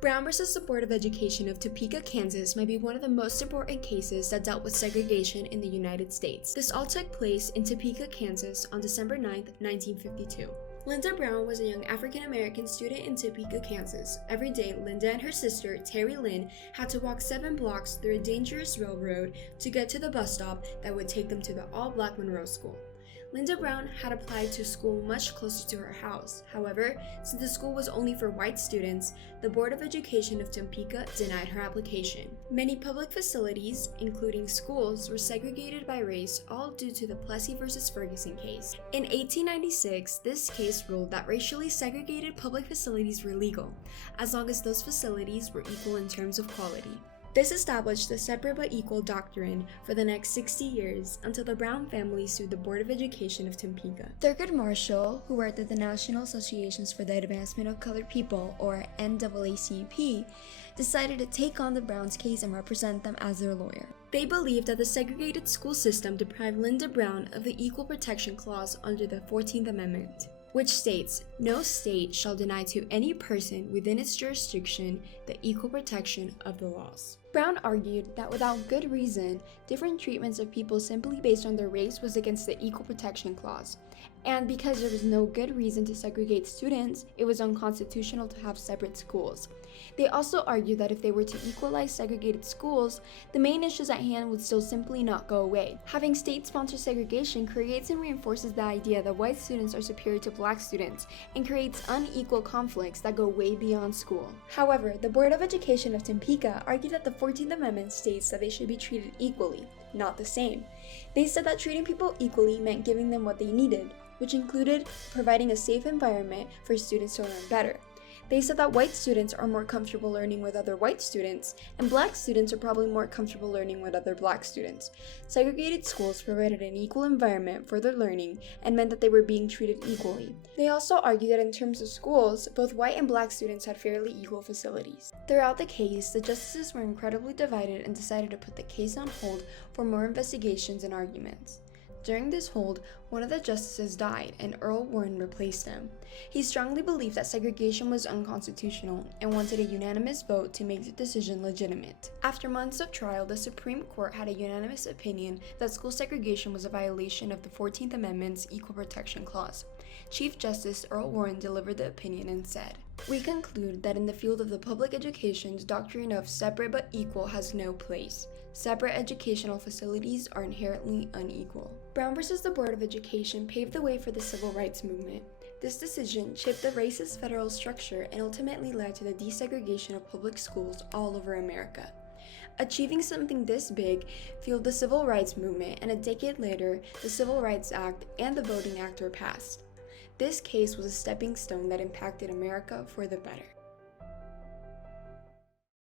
Brown versus the Board of Education of Topeka, Kansas might be one of the most important cases that dealt with segregation in the United States. This all took place in Topeka, Kansas on December 9, 1952. Linda Brown was a young African-American student in Topeka, Kansas. Every day, Linda and her sister, Terry Lynn, had to walk 7 blocks through a dangerous railroad to get to the bus stop that would take them to the all-black Monroe School. Linda Brown had applied to school much closer to her house. However, since the school was only for white students, the Board of Education of Topeka denied her application. Many public facilities, including schools, were segregated by race, all due to the Plessy v. Ferguson case. In 1896, this case ruled that racially segregated public facilities were legal, as long as those facilities were equal in terms of quality. This established the separate but equal doctrine for the next 60 years until the Brown family sued the Board of Education of Topeka. Thurgood Marshall, who worked at the National Associations for the Advancement of Colored People, or NAACP, decided to take on the Browns' case and represent them as their lawyer. They believed that the segregated school system deprived Linda Brown of the Equal Protection Clause under the 14th Amendment, which states, "No state shall deny to any person within its jurisdiction the equal protection of the laws." Brown argued that without good reason, different treatments of people simply based on their race was against the Equal Protection Clause. And because there was no good reason to segregate students, it was unconstitutional to have separate schools. They also argued that if they were to equalize segregated schools, the main issues at hand would still simply not go away. Having state-sponsored segregation creates and reinforces the idea that white students are superior to black students and creates unequal conflicts that go way beyond school. However, the Board of Education of Topeka argued that the 14th Amendment states that they should be treated equally, not the same. They said that treating people equally meant giving them what they needed, which included providing a safe environment for students to learn better. They said that white students are more comfortable learning with other white students, and black students are probably more comfortable learning with other black students. Segregated schools provided an equal environment for their learning and meant that they were being treated equally. They also argued that in terms of schools, both white and black students had fairly equal facilities. Throughout the case, the justices were incredibly divided and decided to put the case on hold for more investigations and arguments. During this hold, one of the justices died and Earl Warren replaced him. He strongly believed that segregation was unconstitutional and wanted a unanimous vote to make the decision legitimate. After months of trial, the Supreme Court had a unanimous opinion that school segregation was a violation of the 14th Amendment's Equal Protection Clause. Chief Justice Earl Warren delivered the opinion and said, "We conclude that in the field of the public education's doctrine of separate but equal has no place. Separate educational facilities are inherently unequal." Brown versus the Board of Education paved the way for the civil rights movement. This decision chipped the racist federal structure and ultimately led to the desegregation of public schools all over America. Achieving something this big fueled the civil rights movement, and a decade later, the Civil Rights Act and the Voting Act were passed. This case was a stepping stone that impacted America for the better.